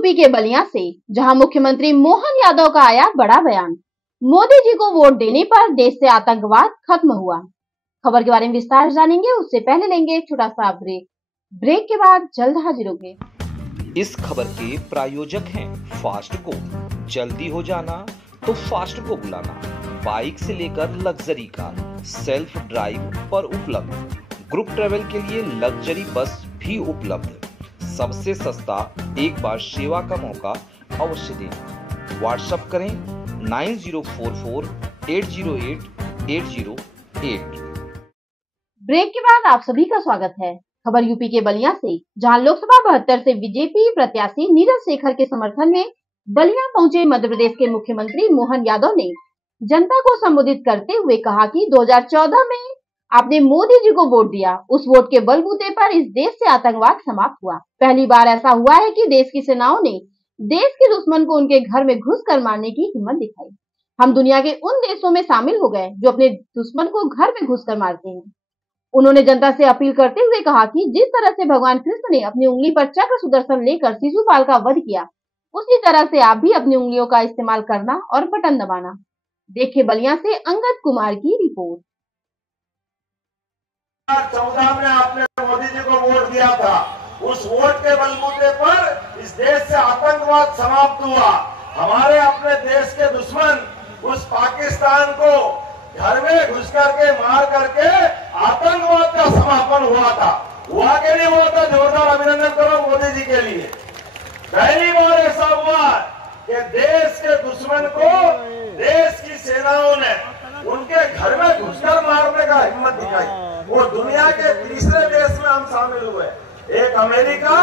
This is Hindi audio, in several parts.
यूपी के बलिया से, जहां मुख्यमंत्री मोहन यादव का आया बड़ा बयान। मोदी जी को वोट देने पर देश से आतंकवाद खत्म हुआ। खबर के बारे में विस्तार से जानेंगे, उससे पहले लेंगे एक छोटा सा ब्रेक के बाद जल्द हाजिर होंगे। इस खबर के प्रायोजक हैं फास्ट को। जल्दी हो जाना तो फास्ट को बुलाना। बाइक से लेकर लग्जरी कार, सेल्फ ड्राइव पर उपलब्ध। ग्रुप ट्रेवल के लिए लग्जरी बस भी उपलब्ध। सबसे सस्ता एक बार सेवा का मौका अवश्य दें। व्हाट्सएप करें 9044808808। ब्रेक के बाद आप सभी का स्वागत है। खबर यूपी के बलिया से, जहां लोकसभा 72 से बीजेपी प्रत्याशी नीरज शेखर के समर्थन में बलिया पहुंचे मध्य प्रदेश के मुख्यमंत्री मोहन यादव ने जनता को संबोधित करते हुए कहा कि 2014 में आपने मोदी जी को वोट दिया। उस वोट के बलबूते पर इस देश से आतंकवाद समाप्त हुआ। पहली बार ऐसा हुआ है कि देश की सेनाओं ने देश के दुश्मन को उनके घर में घुसकर मारने की हिम्मत दिखाई। हम दुनिया के उन देशों में शामिल हो गए जो अपने दुश्मन को घर में घुसकर मारते हैं। उन्होंने जनता से अपील करते हुए कहा कि जिस तरह से भगवान कृष्ण ने अपनी उंगली पर चक्र सुदर्शन लेकर शिशुपाल का वध किया, उसी तरह से आप भी अपनी उंगलियों का इस्तेमाल करना और बटन दबाना। देखिए बलिया से अंगद कुमार की रिपोर्ट। 2014 में आपने मोदी जी को वोट दिया था। उस वोट के बलबूते पर इस देश से आतंकवाद समाप्त हुआ। हमारे अपने देश के दुश्मन उस पाकिस्तान को घर में घुस करके मार करके आतंकवाद का समापन हुआ था। हुआ कि नहीं हुआ था? जोरदार अभिनंदन करो मोदी जी के लिए। पहली बार ऐसा हुआ कि देश के दुश्मन को देश की सेनाओं ने उनके घर में घुसकर मारने का हिम्मत दिखाई। वो दुनिया के तीसरे देश में हम शामिल हुए। एक अमेरिका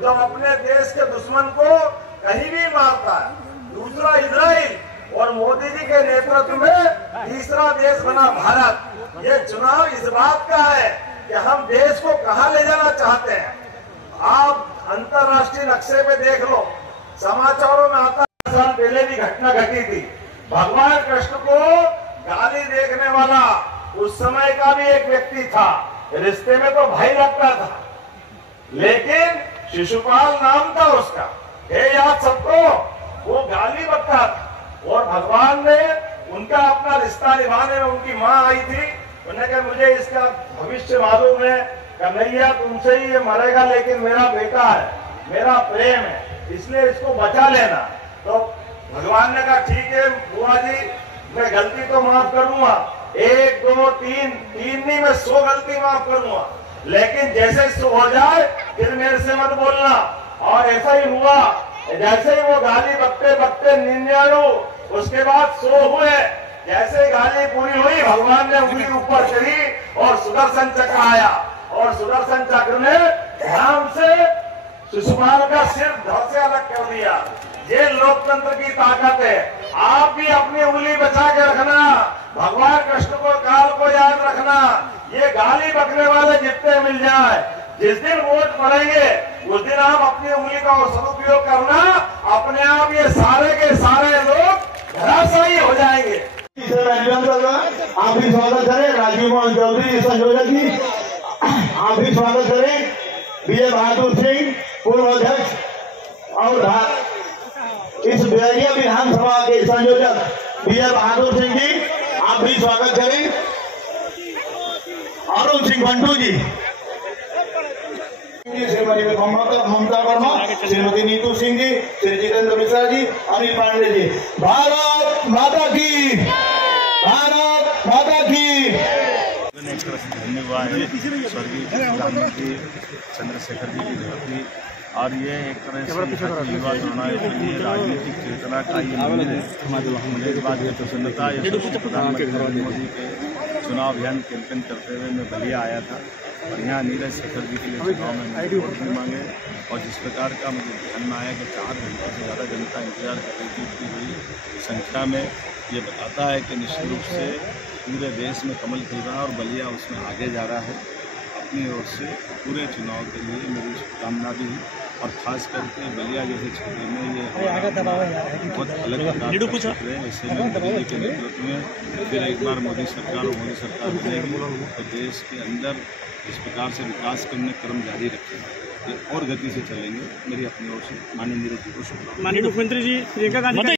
जो अपने देश के दुश्मन को कहीं भी मारता है, दूसरा इजराइल, और मोदी जी के नेतृत्व में तीसरा देश बना भारत। ये चुनाव इस बात का है कि हम देश को कहां ले जाना चाहते हैं। आप अंतर्राष्ट्रीय नक्शे पे देख लो, समाचारों में आता है, साल पहले भी घटना घटी थी। भगवान कृष्ण को गाली देखने वाला उस समय का भी एक व्यक्ति था। रिश्ते में तो भाई लगता था, लेकिन शिशुपाल नाम था उसका। हे याद सबको, वो गाली बकता था और भगवान ने उनका अपना रिश्ता निभाने में, उनकी माँ आई थी, उन्होंने कहा मुझे इसका भविष्य मालूम है, कन्हैया तुमसे ही ये मरेगा, लेकिन मेरा बेटा है, मेरा प्रेम है, इसलिए इसको बचा लेना। तो भगवान ने कहा ठीक है बुआ जी, मैं गलती तो माफ करूंगा, 1 2 3 नहीं, मैं 100 गलती माफ करूंगा, लेकिन जैसे 100 हो जाए फिर मेरे से मत बोलना। और ऐसा ही हुआ। जैसे ही वो गाली बकते बकते 99, उसके बाद 100 हुए। जैसे ही गाली पूरी हुई, भगवान ने उंगली ऊपर चढ़ी और सुदर्शन चक्र आया, और सुदर्शन चक्र ने ध्यान से शिशुपाल का सिर धड़ से अलग कर दिया। ये लोकतंत्र की ताकत है। आप भी अपनी उंगली बचा के रखना, भगवान कृष्ण को, काल को याद रखना। ये गाली बकने वाले जितने मिल जाए, जिस दिन वोट पड़ेंगे उस दिन आप अपनी उंगली का सदुपयोग करना, अपने आप ये सारे के सारे लोग धराशायी हो जाएंगे। आप भी स्वागत करें राजीव मोहन चौधरी संयोजक जी, आप भी स्वागत करें विजय बहादुर सिंह पूर्व अध्यक्ष, और इस बेरिया विधानसभा के संयोजक विजय बहादुर सिंह जी, आप भी स्वागत करें। अरुण सिंह बंटू जी, श्रीमती ममता वर्मा, श्रीमती नीतू सिंह जी, श्री जितेंद्र मिश्रा जी, अनिल पांडे जी। भारत माता की, भारत माता की। एक तरह से धन्यवाद है स्वर्गीय प्रधानमंत्री चंद्रशेखर जी की धरती, और ये एक तरह से युवा चुनाव के लिए राजनीतिक चेतना का ये मंदिर है। मुझे इस बात की प्रसन्नता है, प्रधानमंत्री नरेंद्र मोदी के चुनाव अभियान कैंपेन करते हुए मैं बलिया आया था, और यहाँ नीरज शेखर जी के लिए चुनाव में मैंने वोट भी मांगे, और जिस प्रकार का मुझे ध्यान में आया कि 4 घंटे से ज़्यादा जनता इंतजार कर रही थी, इतनी हुई संख्या में, ये बताता है कि निश्चित रूप से पूरे देश में कमल खिल रहा है और बलिया उसमें आगे जा रहा है। अपनी ओर से पूरे चुनाव के लिए मेरी शुभकामना भी है, और खास करके बलिया जैसे क्षेत्र में ये बहुत अलग प्रकार का क्षेत्र है। ऐसे में मोदी जी के नेतृत्व में फिर एक बार मोदी सरकार और मोदी सरकार बनेगी तो देश के अंदर इस प्रकार से विकास करने क्रम जारी रखेगा। और गति से चलेंगे। मेरी अपनी ओर से माननीय नीरज जी को शुभकामनाएं। माननीय मुख्यमंत्री जी प्रियंका गांधी